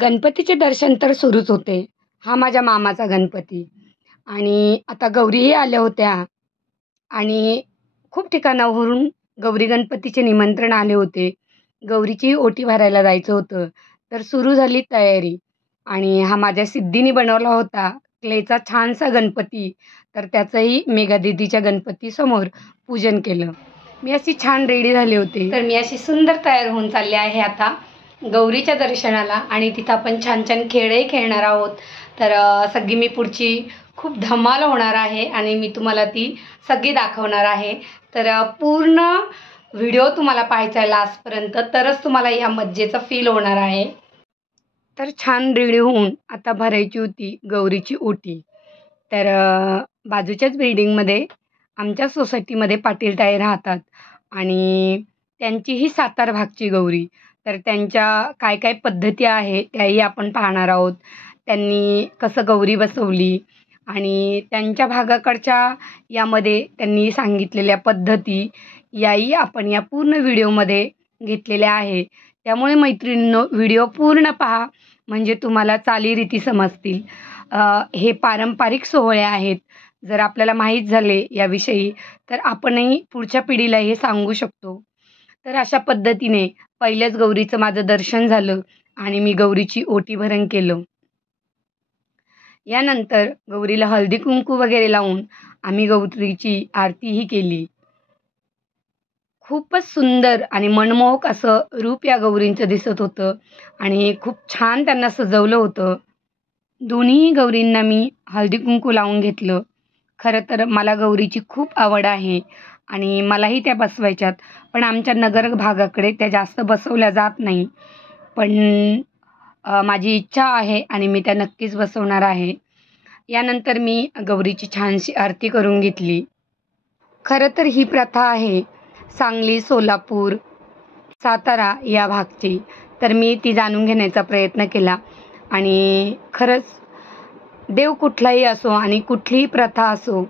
गणपतीचे दर्शन तर सुरूच होते. हा माझ्या मामाचा गणपती आणि आता गौरीही आल्या होत्या आणि खूप ठिकाणावरून गौरी गणपतीचे निमंत्रण आले होते. गौरीची ओटी भरायला जायचं होतं. तर सुरू झाली तयारी आणि हा माझ्या सिद्धीने बनवला होता क्लेचा छानसा गणपती. तर त्याचंही मेघा दीदीच्या गणपतीसमोर पूजन केलं. मी अशी छान रेडी झाले होते. तर मी अशी सुंदर तयार होऊन चालले आहे आता गौरीच्या दर्शनाला आणि तिथं आपण छान छान खेळही खेळणार आहोत. तर सगळी मी पुढची खूप धमाल होणार आहे आणि मी तुम्हाला ती सगळी दाखवणार आहे. तर पूर्ण व्हिडिओ तुम्हाला पाहायचा आहे लास्टपर्यंत, तरच तुम्हाला या मज्जेचा फील होणार आहे. तर छान रेडी होऊन आता भरायची होती गौरीची ओटी. तर बाजूच्याच बिल्डिंगमध्ये आमच्या सोसायटीमध्ये पाटीलताई राहतात आणि त्यांचीही सातार भागची गौरी. तर त्यांच्या काय काय पद्धती आहे त्याही आपण पाहणार आहोत. त्यांनी कसं गौरी बसवली आणि त्यांच्या भागाकडच्या यामध्ये त्यांनी सांगितलेल्या पद्धती याही आपण या पूर्ण व्हिडिओमध्ये घेतलेल्या आहे. त्यामुळे मैत्रिणींनो, व्हिडिओ पूर्ण पहा म्हणजे तुम्हाला चालीरीती समजतील. हे पारंपरिक सोहळे आहेत. जर आपल्याला माहीत झाले याविषयी तर आपणही पुढच्या पिढीला हे सांगू शकतो. तर अशा पद्धतीने पहिल्याच गौरीचं माझं दर्शन झालं आणि मी गौरीची ओटी भरण केलं. यानंतर गौरीला हळदी कुंकू वगैरे लावून आम्ही गौरीची आरतीही केली. खूपच सुंदर आणि मनमोहक असं रूप या गौरींचं दिसत होतं आणि खूप छान त्यांना सजवलं होतं. दोन्ही गौरींना मी हळदी कुंकू लावून घेतलं. खरं तर मला गौरीची खूप आवड आहे आणि मलाही त्या बसवायच्यात, पण आमच्या नगर भागाकडे त्या जास्त बसवल्या जात नाही. पण माझी इच्छा आहे आणि मी त्या नक्कीच बसवणार आहे. यानंतर मी गौरीची छानशी आरती करून घेतली. खरं तर ही प्रथा आहे सांगली, सोलापूर, सातारा या भागची. तर मी ती जाणून घेण्याचा प्रयत्न केला आणि खरंच देव कुठलाही असो आणि कुठलीही प्रथा असो,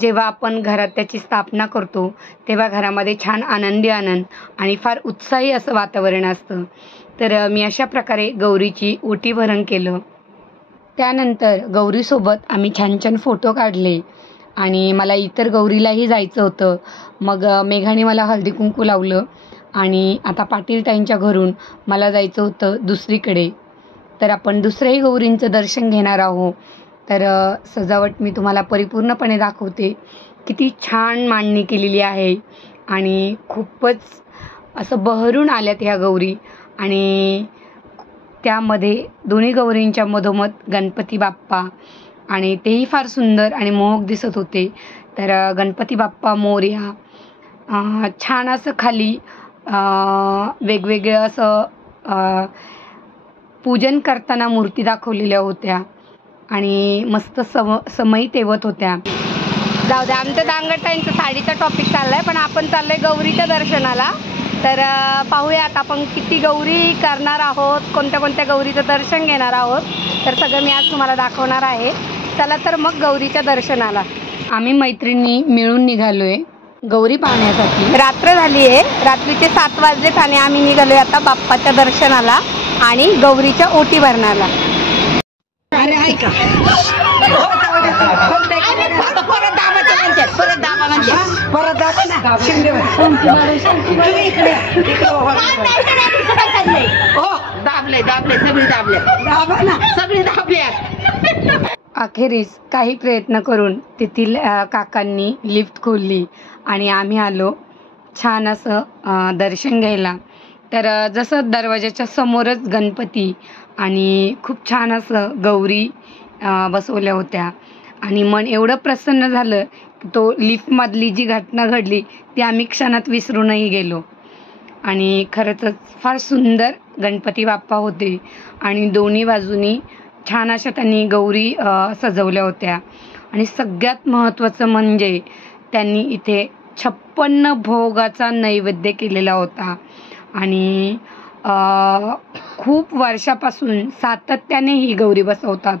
जेव्हा आपण घरात त्याची स्थापना करतो तेव्हा घरामध्ये छान आनंदी आनंद आणि फार उत्साही असं वातावरण असतं. तर मी अशा प्रकारे गौरीची ओटी भरण केलं. त्यानंतर गौरीसोबत आम्ही छान छान फोटो काढले आणि मला इतर गौरीलाही जायचं होतं. मग मेघाने मला हळदी कुंकू लावलं आणि आता पाटीलताईंच्या घरून मला जायचं होतं दुसरीकडे. तर आपण दुसऱ्याही गौरींचं दर्शन घेणार आहोत. तर सजावट मी तुम्हाला परिपूर्णपणे दाखवते. किती छान मांडणी केलेली आहे आणि खूपच असं बहरून आल्यात ह्या गौरी आणि त्यामध्ये दोन्ही गौरींच्या मधोमध गणपती बाप्पा आणि तेही फार सुंदर आणि मोहक दिसत होते. तर गणपती बाप्पा मोरया छान असं खाली वेगवेगळं असं पूजन करताना मूर्ती दाखवलेल्या होत्या आणि मस्त समय तेवत होत्या. जाऊ द्या, आमचं दांगटाईंचं साडीचा टॉपिक चाललाय, पण आपण चाललंय गौरीच्या दर्शनाला. तर पाहूयात आपण किती गौरी करणार आहोत, कोणत्या कोणत्या गौरीचं दर्शन घेणार आहोत. तर सगळं मी आज तुम्हाला दाखवणार आहे. चला तर मग गौरीच्या दर्शनाला. आम्ही मैत्रिणी मिळून निघालोय गौरी पाहण्यासाठी. रात्र झाली आहे, रात्रीचे 7 वाजलेत आणि आम्ही निघालोय आता बाप्पाच्या दर्शनाला आणि गौरीच्या ओटी भरणाला. अरे ऐका, अखेरीस काही प्रयत्न करून तेथील काकांनी लिफ्ट खोलली आणि आम्ही आलो छान असं दर्शन घ्यायला. तर जसं दरवाजाच्या समोरच गणपती आणि खूप छान असं गौरी बसवल्या होत्या आणि मन एवढं प्रसन्न झालं की तो लिफ्टमधली जी घटना घडली ती आम्ही क्षणात विसरूनही गेलो. आणि खरंच फार सुंदर गणपती बाप्पा होते आणि दोन्ही बाजूनी छान अशा त्यांनी गौरी सजवल्या होत्या आणि सगळ्यात महत्त्वाचं म्हणजे त्यांनी इथे 56 भोगाचा नैवेद्य केलेला होता आणि खूप वर्षापासून सातत्याने ही गौरी बसवतात.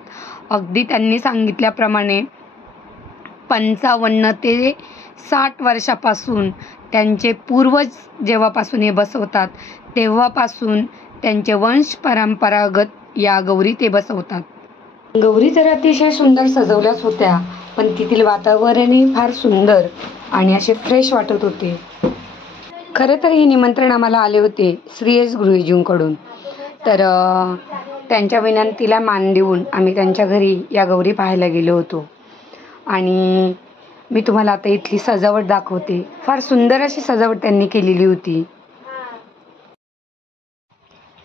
अगदी त्यांनी सांगितल्याप्रमाणे 55 ते 60 वर्षापासून त्यांचे पूर्वज जेव्हापासून हे बसवतात तेव्हापासून त्यांचे वंश परंपरागत या गौरी ते बसवतात. गौरी तर अतिशय सुंदर सजवल्याच होत्या, पण तेथील वातावरणही फार सुंदर आणि असे फ्रेश वाटत होते. खरं तर हे निमंत्रण आम्हाला आले होते श्री एस गुरुजींकडून. तर त्यांच्या विनंतीला मान देऊन आम्ही त्यांच्या घरी या गौरी पाहायला गेलो होतो. आणि मी तुम्हाला आता इथली सजावट दाखवते. फार सुंदर अशी सजावट त्यांनी केलेली होती.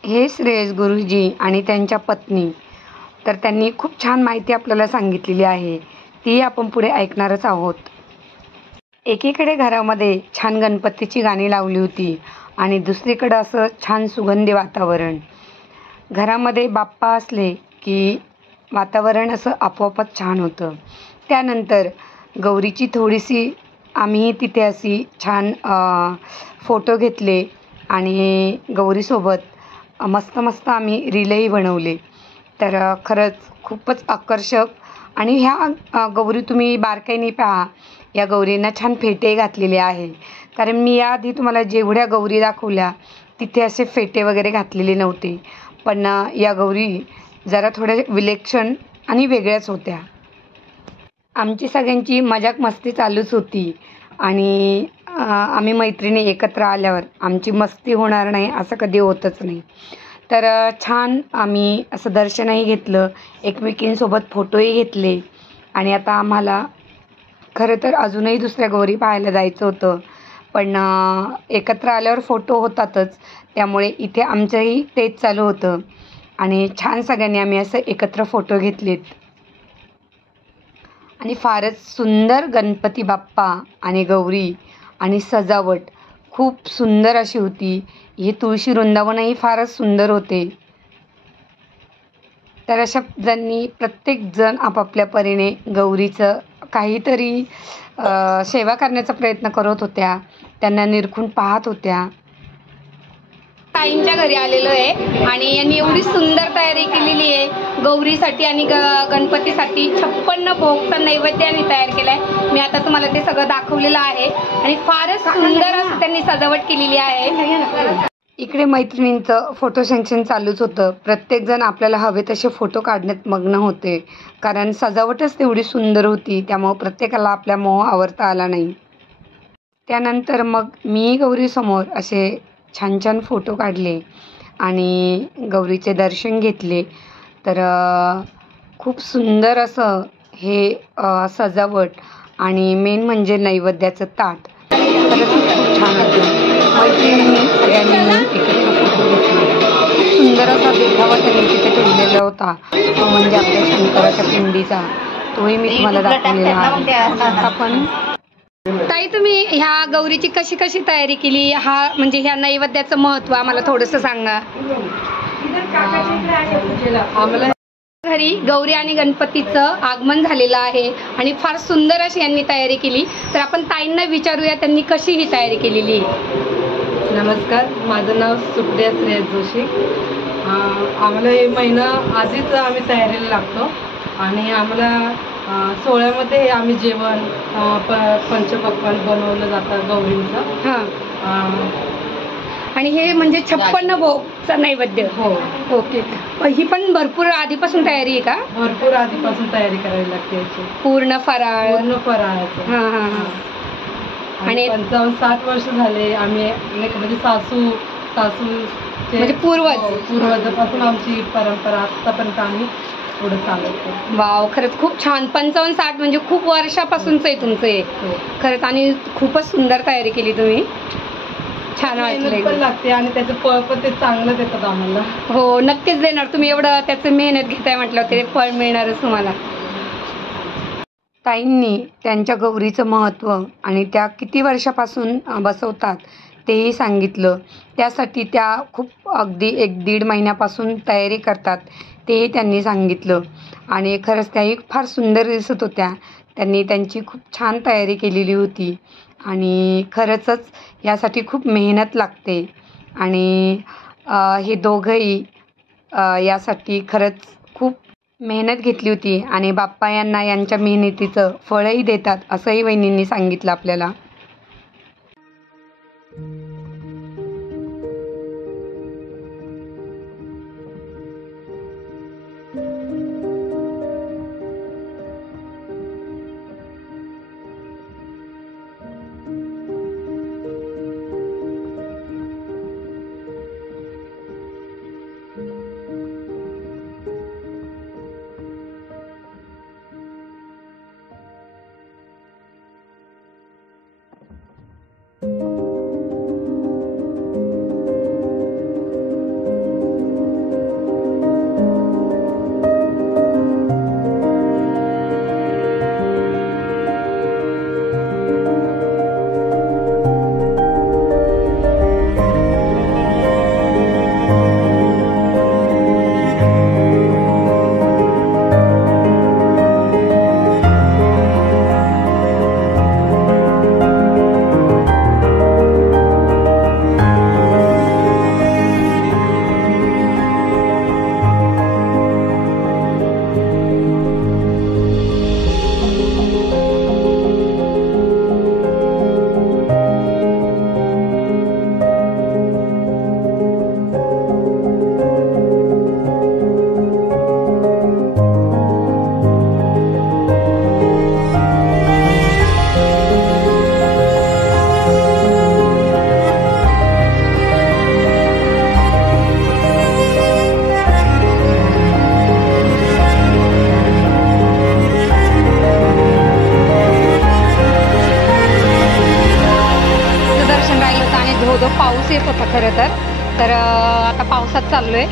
हे श्रेयस गुरुजी आणि त्यांच्या पत्नी, तर त्यांनी खूप छान माहिती आपल्याला सांगितलेली आहे, ती आपण पुढे ऐकणारच आहोत. एकीकडे घरामध्ये छान गणपतीची गाणी लावली होती आणि दुसरीकडं असं छान सुगंधी वातावरण. घरामध्ये बाप्पा असले की वातावरण असं आपोआपच छान होतं. त्यानंतर गौरीची थोडीशी आम्ही तिथे अशी छान फोटो घेतले आणि गौरीसोबत मस्त मस्त आम्ही रीलही बनवले. तर खरंच खूपच आकर्षक. आणि ह्या गौरी तुम्ही बारकाईने पहा, या गौरींना छान फेटे घातलेले आहे. कारण मी याआधी तुम्हाला जेवढ्या गौरी दाखवल्या तिथे असे फेटे वगैरे घातलेले नव्हते. पण या गौरी जरा थोड्या विलक्षण आणि वेगळ्याच होत्या. आमची सगळ्यांची मजाक मस्ती चालूच होती आणि आम्ही मैत्रिणी एकत्र आल्यावर आमची मस्ती होणार नाही असं कधी होतच नाही. तर छान आम्ही असं दर्शनही घेतलं, एकमेकींसोबत फोटोही घेतले. आणि आता आम्हाला खरं तर अजूनही दुसऱ्या गौरी पाहायला जायचं होतं, पण एकत्र आल्यावर फोटो होतातच, त्यामुळे इथे आमचंही तेच चालू होतं. आणि छान सगळ्यांनी आम्ही असं एकत्र फोटो घेतलेत. आणि फारच सुंदर गणपती बाप्पा आणि गौरी आणि सजावट खूप सुंदर अशी होती. हे तुळशी वृंदावनही फारच सुंदर होते. तर अशा जणी प्रत्येकजण आपापल्या परीने गौरीचं काहीतरी सेवा करण्याचा प्रयत्न करत होत्या. त्यांना निरखून पाहत होत्या. ताईंच्या घरी आलेलो आहे आणि यांनी एवढी सुंदर तयारी केलेली आहे गौरीसाठी आणि गणपतीसाठी. 56 भोगचा नैवेद्य यांनी तयार केलाय. मी आता तुम्हाला ते सगळं दाखवलेलं आहे आणि फारच सुंदर असं त्यांनी सजावट केलेली आहे. इकडे मैत्रिणींचं फोटो सेक्शन चालूच होतं. प्रत्येकजण आपल्याला हवे तसे फोटो काढण्यात मग्न होते, कारण सजावटच तेवढी सुंदर होती. त्यामुळं प्रत्येकाला आपल्या मोह आवरता आला नाही. त्यानंतर मग मी गौरीसमोर असे छान छान फोटो काढले आणि गौरीचे दर्शन घेतले. तर खूप सुंदर असं हे सजावट आणि मेन म्हणजे नैवेद्याचं ताट खरंच खूप छान होतं. मैत्रिणींनी सगळ्यांनी मिळून एकत्र फोटो घेतले. सुंदर असा देखावा त्यांनी तिथे ठेवलेला होता, तो म्हणजे आपल्या शंकराच्या पिंडीचा. तोही मी तुम्हाला दाखवलेला आहे. आपण ताई, तुम्ही ह्या गौरीची कशी कशी तयारी केली, हा म्हणजे ह्या नैवेद्याचं महत्त्व आम्हाला थोडंसं सांगा. आम्हाला घरी गौरी आणि गणपतीचं आगमन झालेलं आहे आणि फार सुंदर अशी यांनी तयारी केली. तर आपण ताईंना विचारूया त्यांनी कशी ही तयारी केलेली आहे. नमस्कार, माझं नाव सुप्रिया श्रेयस जोशी. आम्हाला हे महिना आधीच आम्ही तयारीला लागतो आणि आम्हाला सोहळ्यामध्ये आम्ही जेवण पंचपक्वान्न बनवलं जातं गौरींचं. आणि हे म्हणजे 56 भोगचा नैवेद्य. हो. ओके. ही पण भरपूर आधीपासून तयारी आहे का? भरपूर आधीपासून तयारी करावी लागते याची. पूर्ण फराळाचं. हां. आणि 55-60 वर्ष झाले आम्ही, म्हणजे सासू म्हणजे पूर्वजापासून आमची परंपरा आतापर्यंत आम्ही पुढे चालवतो. वाव, खरंच खूप छान. 55-60 म्हणजे खूप वर्षापासूनच आहे तुमचं हे. खरंच आणि खूपच सुंदर तयारी केली तुम्ही. छान वाटलं. पण लागते आणि त्याचं फळ पण ते चांगलं देतात आम्हाला. हो, नक्कीच देणार. तुम्ही एवढं त्याचं मेहनत घेताय म्हटलं ते फळ मिळणारच तुम्हाला. ताईंनी त्यांच्या गौरीचं महत्त्व आणि त्या किती वर्षापासून बसवतात तेही सांगितलं. त्यासाठी त्या खूप अगदी 1-1.5 महिन्यापासून तयारी करतात तेही त्यांनी सांगितलं. आणि खरंच त्याही फार सुंदर दिसत होत्या. त्यांनी त्यांची खूप छान तयारी केलेली होती आणि खरंचच यासाठी खूप मेहनत लागते. आणि हे दोघंही यासाठी खरंच खूप मेहनत घेतली होती आणि बाप्पा यांना यांच्या मेहनतीचं फळही देतात असंही वहिनींनी सांगितलं आपल्याला. प्रवासात चाललोय.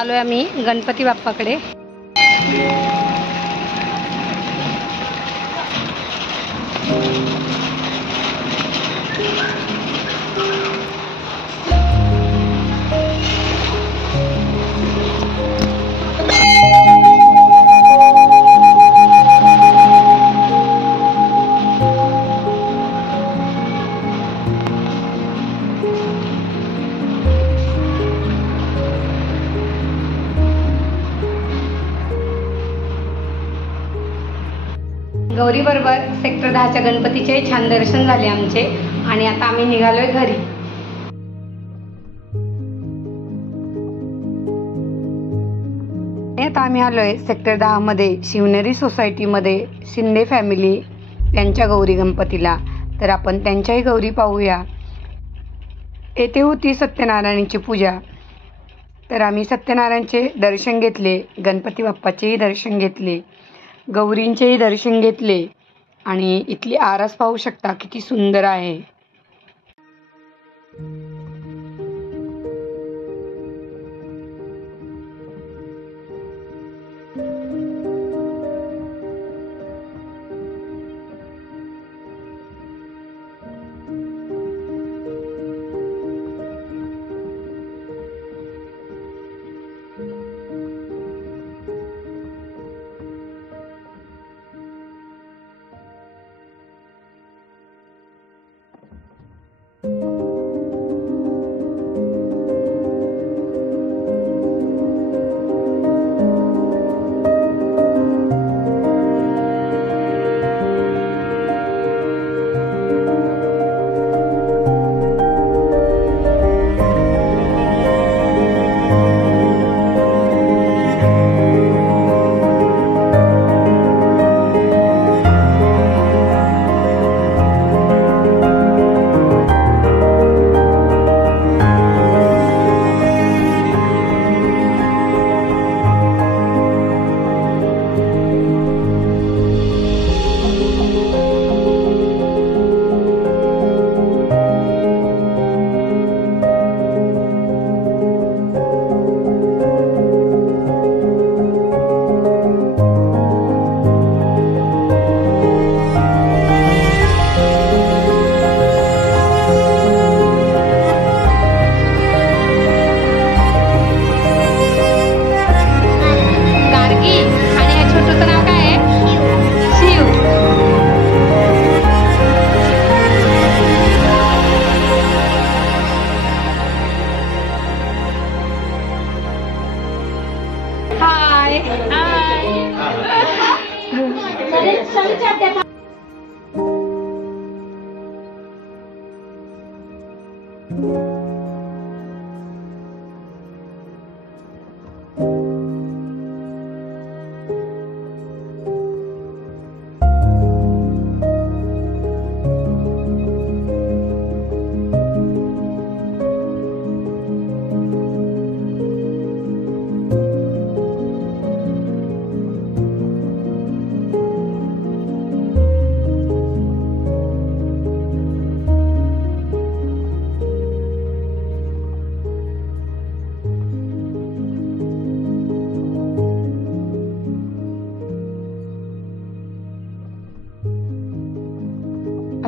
आलोय आम्ही गणपती बाप्पाकडे. गौरी बरोबर सेक्टर 10च्या गणपतीचे छान दर्शन झाले आमचे आणि आता आम्ही निघालोय घरी. आता आम्ही आलोय सेक्टर 10 मध्ये शिवनेरी सोसायटीमध्ये शिंदे फॅमिली यांच्या गौरी गणपतीला. तर आपण त्यांच्याही गौरी पाहूया. येथे होती सत्यनारायणाची पूजा. तर आम्ही सत्यनारायणचे दर्शन घेतले, गणपती बाप्पाचेही दर्शन घेतले, गौरींचेही दर्शन घेतले आणि इथली आरास पाहू शकता किती सुंदर आहे.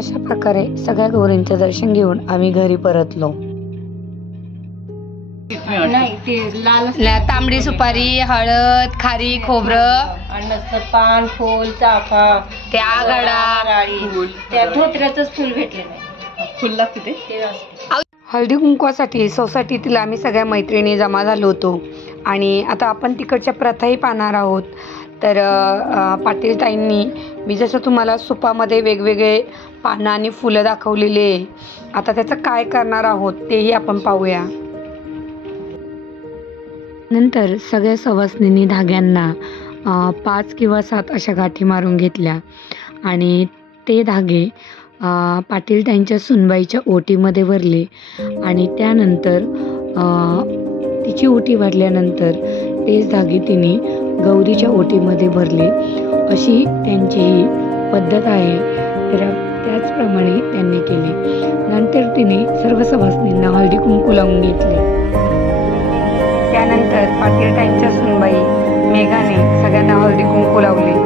अशा प्रकारे सगळ्या गौरींचं दर्शन घेऊन आम्ही घरी परतलो. तांबडी सुपारी, हळद, खारी, खोबरं, पान, फूल, चाफा, त्या आघाडा, त्या धोत्र्याचंच फुल भेटले नाही, फुल लागते ते. हळदी कुंकवासाठी सोसायटीतील आम्ही सगळ्या मैत्रिणी जमा झालो होतो आणि आता आपण तिकडच्या प्रथाही पाहणार आहोत. तर पाटील ताईंनी मी जसं तुम्हाला सुपामध्ये वेगवेगळे पानं आणि फुलं दाखवलेले आहे, आता त्याचं काय करणार आहोत तेही आपण पाहूया. नंतर सगळ्या सवासणींनी धाग्यांना 5 किंवा 7 अशा गाठी मारून घेतल्या आणि ते धागे पाटील ताईंच्या सुनबाईच्या ओटीमध्ये भरले आणि त्यानंतर तिची ओटी भरल्यानंतर तेच धागे तिने गौरीच्या ओटीमध्ये भरले. अशी त्यांची पद्धत आहे त्याचप्रमाणे त्यांनी केले. नंतर तिने सर्व सवासणींना हळदी कुंकू लावून घेतले. त्यानंतर पाटील टाईमच्या सुनबाई मेघाने सगळ्यांना हळदी कुंकू लावले.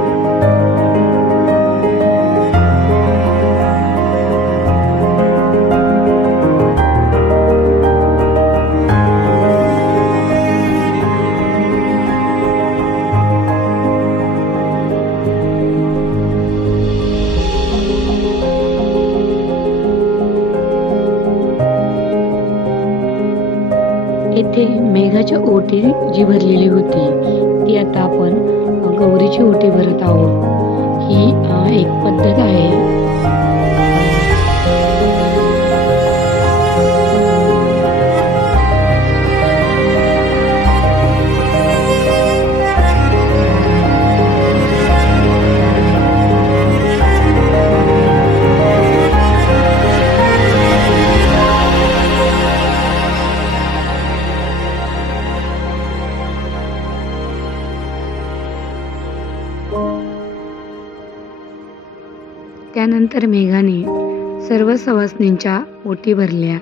येथे मेघाची ओटी जी भरलेली होती ती आता आपण गौरीची ओटी भरत आहोत. ही एक पद्धत आहे. त्यानंतर मेघाने सर्व सवासणींच्या ओटी भरल्या.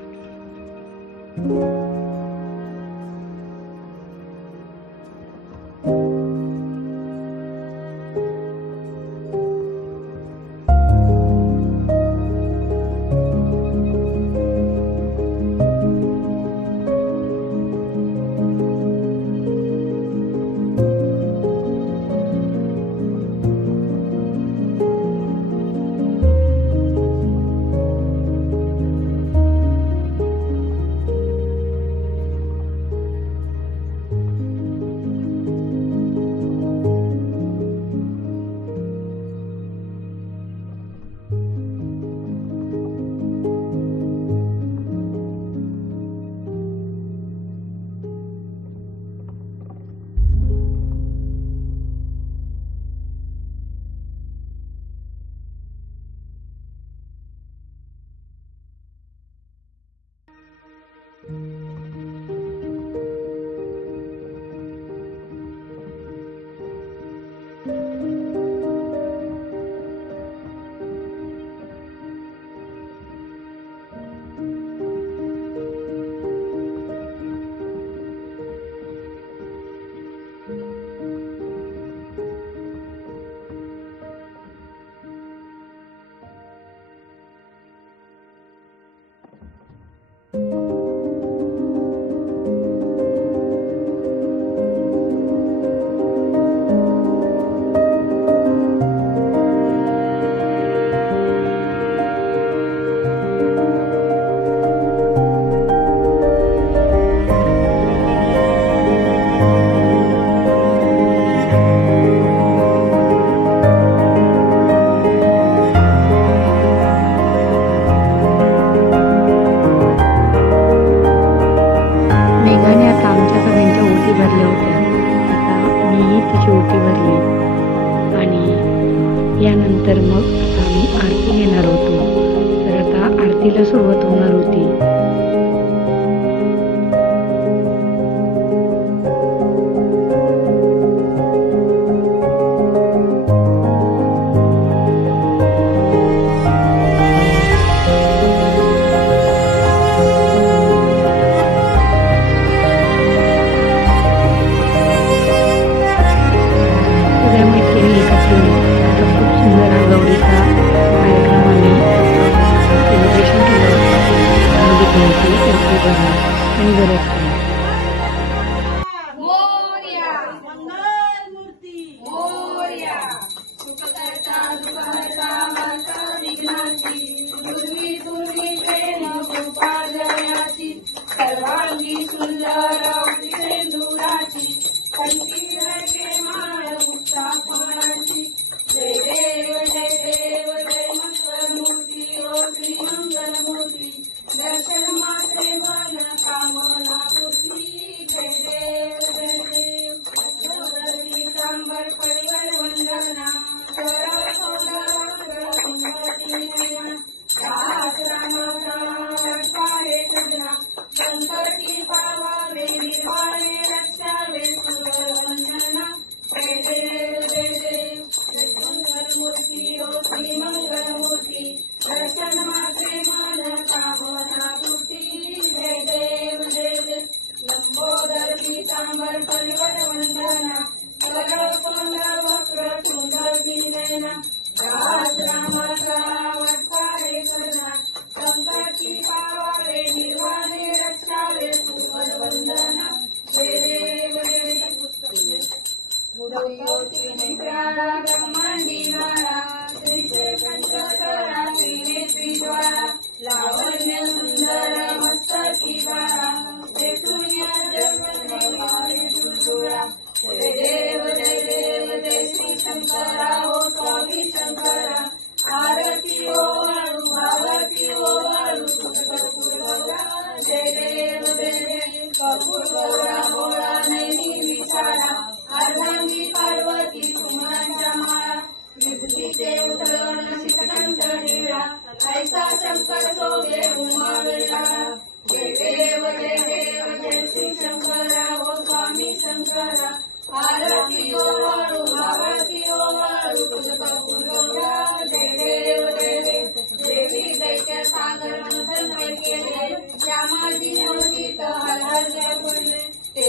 यानंतर मग आता आम्ही आरती घेणार होतो. तर आता आरतीला सुरुवात होणार होती. आणि बरंच काही. सर्वांगी सुंदर सेंदुराची कंठीरके माळ उठा फळाची. जय देव जय देव जय मंगलमूर्ती ओ श्री मंगलमूर्ती. दर्शन मात्रे मन कामना पूर्ती. जय देव जय देव पीतांबर परिवार वंदना संकटी पावावे शंकर शोभे उमावेला जय देव जय श्री शंकरा हो स्वामी शंकरा आरती ओ वाळू आरती ओ वाळू तुझा फुलवला जय देव देवी दैत्य सागर मंथन केले श्यामाजी नवनीत हर जय पुणे ते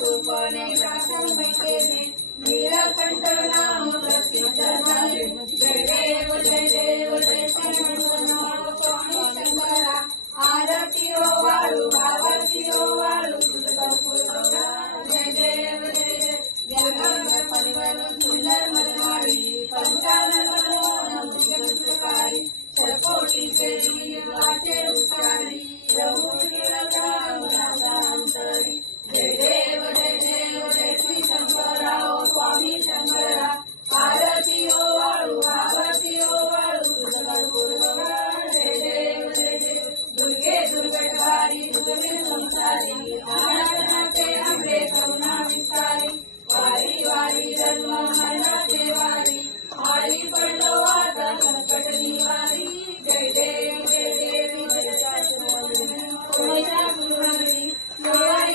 तूपणे प्राशन केले नीलकंठ नाम प्रसिद्ध झाले जय देव जय श्री स्वामी शंकरा आरती ओ वाळू आरती ओ वाळू तुझा फुलवला जय देव परिवार सुंदर मनमाळी पंचानंदकारी सरकोटीचे वाचे उच्चारी रघुपती अंतरी जय देव जय श्री शंकरा ओ स्वामी शंकरा आरती ओ वाळू आरती ओ वाळू जय देव दुर्गे दुर्गटवारी दुर्गे संसारी आराधनाचे आंबे करुणा विस्तारी वारी वारी जन्म मरणाचे वारी आली पडलो आता संकट निवारी जय देव देवी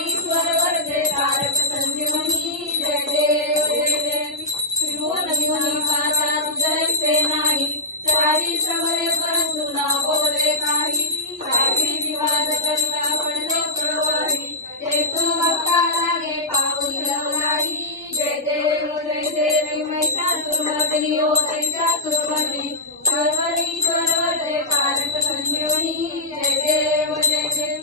ईश्वर वर्गे तारक संजीवनी जय देव श्रीमोनी माता हृदय से नाही सारी श्रमणे परंतु ना बोले काही काही विवाद करिता पडले पडवारी ते भक्ता लागे पाऊल लावणारी जय देवी महिषासुरमर्दिनी ओ महिषासुरमर्दिनी सर्वरीश्वर कारक संजीवनी जय देव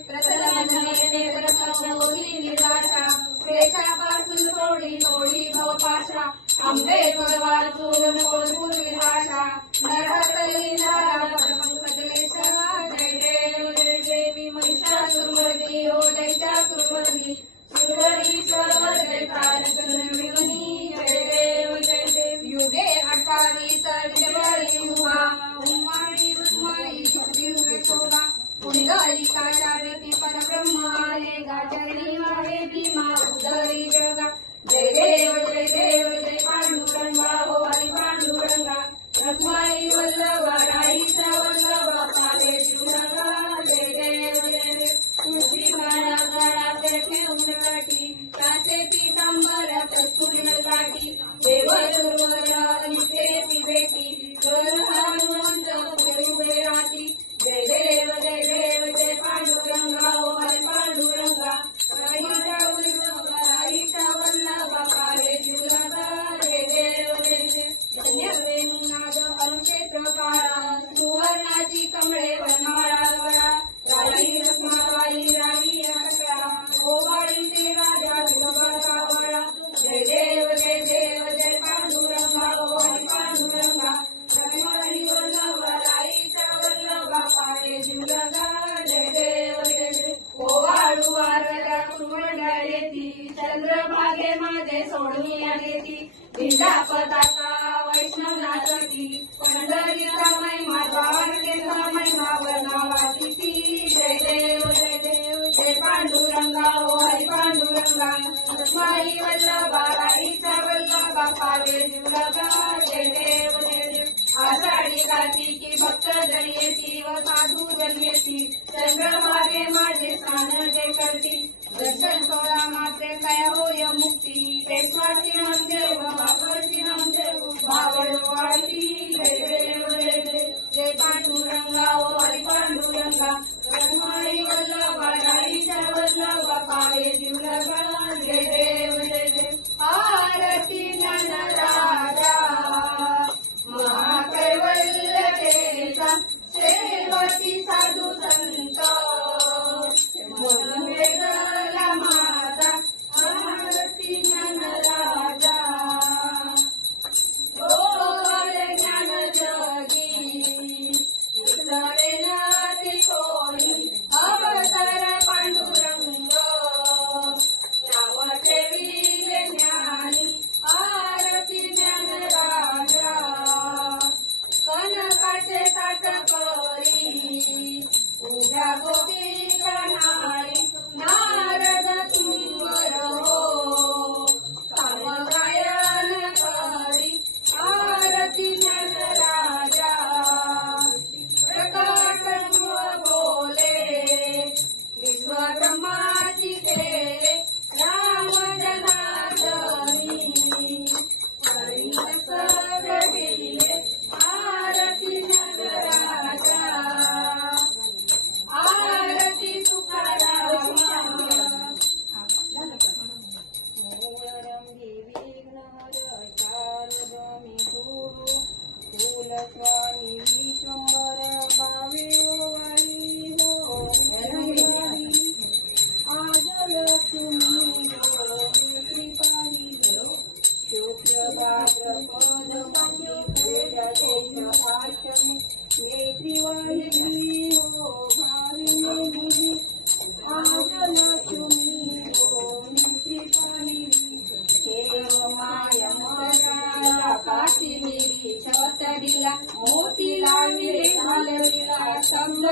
प्रसन्नने प्रसन्नोदी निराशा पेशापासून थोडी थोडी भवपाशा आंबे वाचून कोल्पूर विभाषा नरहतली नरा परमंकलेशा जय देवी महिषासुरमर्दिनी ओ महिषासुरमर्दिनी सर्वरीश्वर कारक संजीवनी जय देव युगे 28 विजयी हुआ उम्माई रुक्माई दिव्य शोभा पुंडलिकाचार्यती परब्रह्म आले गाचरणी मागे भीमा उदरी जगा जय देव जय पांडुरंगा हो हरी पांडुरंगा रखमाई वल्लभा राईचा वल्लभा पाले शिवरंगा जय देव तुळशी माळा गळात ठेवून काठी काचे पीतांबर कस्तुरी काठी देवदुर्वर निते पिबेटी कर हनुमंत उभे राहती जय देव जय पांडुरंगा हो हरी पांडुरंगा राईचा वल्लभा पाले शिवरंगा जय देव धन्यवेनुनाद अनुक्षेत्र काळा सुवर्णाची कमळे वनमाळा वळा राई रत्नाबाई राई अटकळा गोवाडीचे राजा विलंबाचा वळा जय देव जय पांडुरंगा हो हरी पांडुरंगा रत्नाबाई वल्लभा राईचा वल्लभा पाले शिवरंगा जय देव गोवाडू वारल्या कुरवंडा येती चंद्रभागे माझे सोडणी आलेती विंदा पताका वैष्णव नाचती पंढरीचा महिमा द्वारकेचा महिमा वर्णावाची जय देव जय पांडुरंगा हो हरी पांडुरंगा रखमाई वल्लभा राईचा वल्लभा पाले शिवरंगा जय देव आषाढी कार्तिकी भक्त जरियेती व साधू जरियेती चंद्रभागे माझे स्नान जे करती दर्शन सोळा मात्रे काय होय मुक्ती पेशवाची नामदेव बाबरची नामदेव बावड वाढती जय पांडुरंगा ओ हरी पांडुरंगा रखमाई वल्लभा राईच्या वल्लभा पाले शिवरंगा जय देव आरती नंदराजा महाकैवल्यतेचा सेवती साधू संत वेदला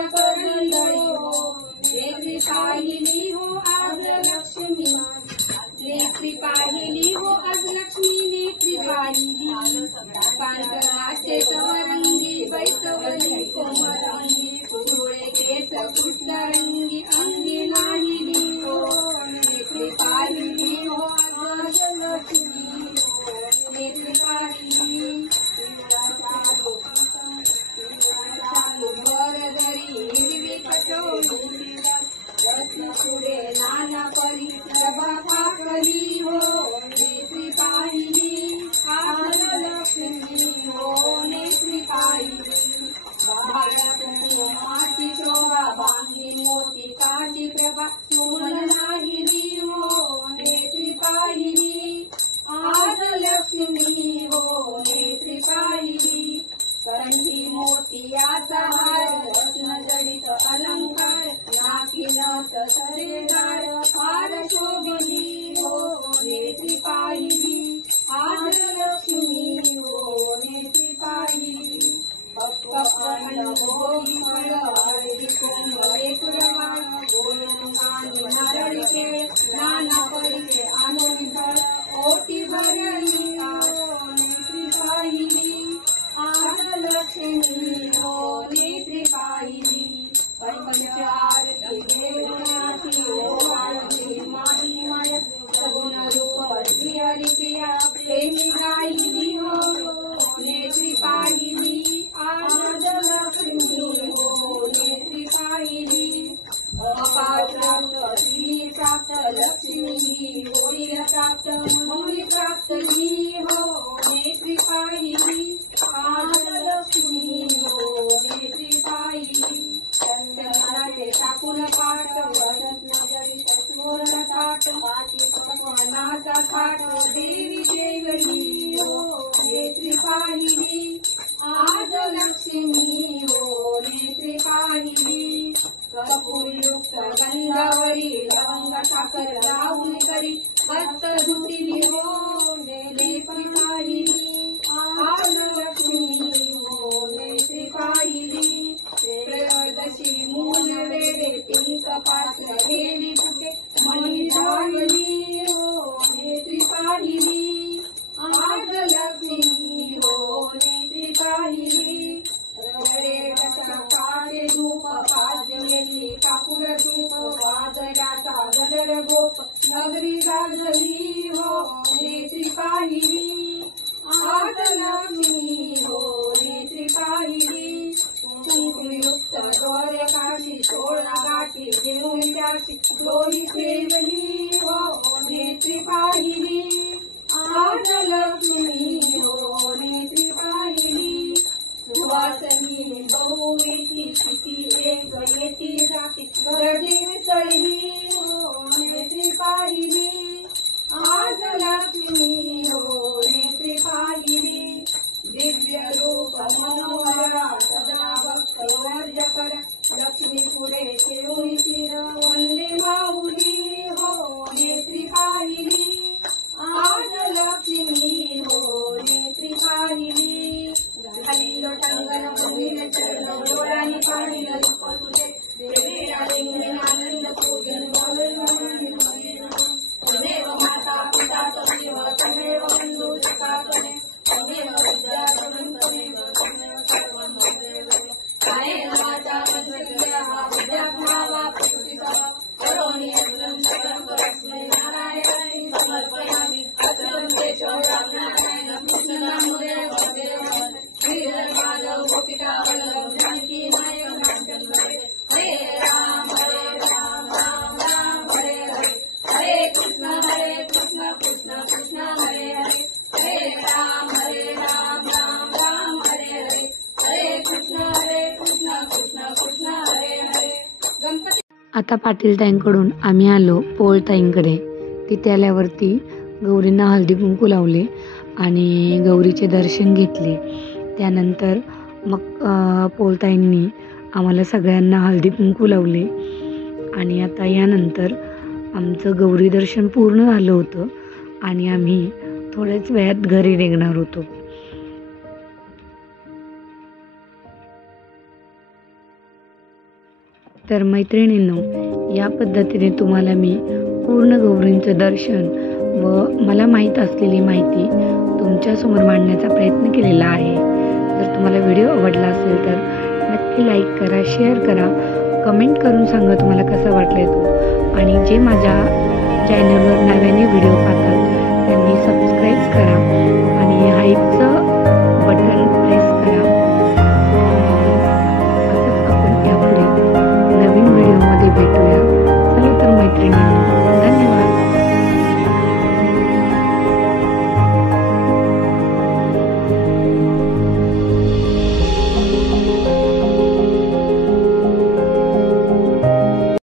करंडळी हो, नेत्री पाहिली हो आज लक्ष्मी, नेत्री पाहिली हो आज लक्ष्मी, नेत्री पाहिली कांचनाचे सवरंगी, बैसवली कोमरंगी, डोळे केस कृष्णरंगी, अंगी नाहिली हो, नेत्री पाहिली हो आज लक्ष्मी, नेत्री पाहिली बरदरी हिरवी कटोरी, पुढे नाना परी प्रभा पाकली हो, नेत्री पाहिली आज लक्ष्मी हो, नेत्री पाहिली बाळकुंकुमाची शोभा, बांधी मोती काची प्रभा, सुमन नाहिली हो, नेत्री पाहिली आज लक्ष्मी हो, नेत्री पाहिली कंठी मोतियाचा हार, रत्न जडित अलंकार, नाकी नथ सरेदार, फार शोभिली हो, नेत्री पाहिली आज लक्ष्मी हो, नेत्री पाहिली पक्कपण भोगी फळ, हळदी कोंबडे कुरवाळ, गोलुंगानी नारळी केळ, नाना परी आणून फळ, ओटी भरली नेत्री पाहिली आज लक्ष्मी हो, नेत्री पाहिली पंच आरती देवनाची हो, आरती माई माय सगुण रूप श्री हरिप्रिया, प्रेमी गायली हो, नेत्री पाहिली आज लक्ष्मी हो, नेत्री पाहिली अपात्र श्री प्राप्त लक्ष्मी, होईल प्राप्त मुली प्राप्त हो, नेत्री पाहिली आज लक्ष्मी हो, नेत्री पाहिली चंदनाचे टाकून पाठ, वरत नजरीत सुवर्ण ताट, माती पकवानाचा थाट, देवी देवली हो, नेत्री पाहिली आज लक्ष्मी हो, नेत्री पाहिली कर्पूरयुक्त गंधावरी, लवंग साखर लावून करी, हस्त धुतली हो, नेत्री पाहिली आज लक्ष्मी हो, नेत्री पाहिली त्रयोदशी मूल वेडे, पिंक पात्र देवी कुठे, मणी धावली हो, नेत्री पाहिली आज लक्ष्मी हो, नेत्री पाहिली रवडे दशा काळे धूप, पाजलेली कापूर धूप, वाजल्याचा गडर गोप, नगरी गाजली हो, नेत्री पाहिली आज लक्ष्मी हो, नेत्री पाहिली कुंकुमयुक्त दोरे काठी, 16 गाठी घेऊन त्याची डोली ठेवली हो, नेत्री पाहिली आज लक्ष्मी हो, नेत्री पाहिली सुवासनी बहुविधी किती एक येती जाती, गर्दी मिसळली हो, नेत्री पाहिली आज लक्ष्मी हो, नेत्री पाहिली दिव्य रूप मनोहरा, सदा भक्त वर्ज कर, लक्ष्मी पुढे ठेवून शिर, वंदे माऊली हो, नेत्री पाहिली आज लक्ष्मी हो, नेत्री पाहिली घालील टंगन भूमीन चरण, डोळ्यांनी पाहिलं रूप तुझे, देवीला लिंगन आनंद पूजन, तमेव माता पिता तमेव, तमेव बंधू सखा तमे, तमेव विद्या तमेव, तमेव सर्वं ममेव, कायेन वाचा मनसेन्द्रियः विद्यात्मा वा प्रकृतितः, करोमि यत्नं सकलं परस्मै नारायणाय समर्पयामि, अत्रं केशवं रामनारायणं कृष्णनामोदय वसुदेवं, श्रीधर्माधव गोपिका वल्लभ जानकी नायक रामचन्द्र, हरे राम राम राम हरे हरे, हरे कृष्ण कृष्ण कृष्ण हरे हरे, हरे राम राम राम हरे हरे, हरे कृष्ण कृष्ण कृष्ण हरे हरे. गणपती. आता पाटील ताईंकडून आम्ही आलो पोळ ताईंकडे. तिथे आल्यावरती गौरींना हळदी कुंकू लावले आणि गौरीचे दर्शन घेतले. त्यानंतर मग पोळताईंनी आम्हाला सगळ्यांना हळदी कुंकू लावले आणि आता यानंतर आमचं गौरी दर्शन पूर्ण झालं होतं आणि आम्ही थोड्याच वेळात घरी निघणार होतो. तर मैत्रिणींनो, या पद्धतीने तुम्हाला मी पूर्ण गौरींचं दर्शन व मला माहीत असलेली माहिती तुमच्यासमोर मांडण्याचा प्रयत्न केलेला आहे. जर तुम्हाला व्हिडिओ आवडला असेल तर नक्की लाईक करा, शेअर करा, कमेंट करून सांगा तुम्हाला कसा वाटला तो. आणि जे माझ्या चॅनलवर नव्याने व्हिडिओ पाहतात त्यांनी सबस्क्राईब करा.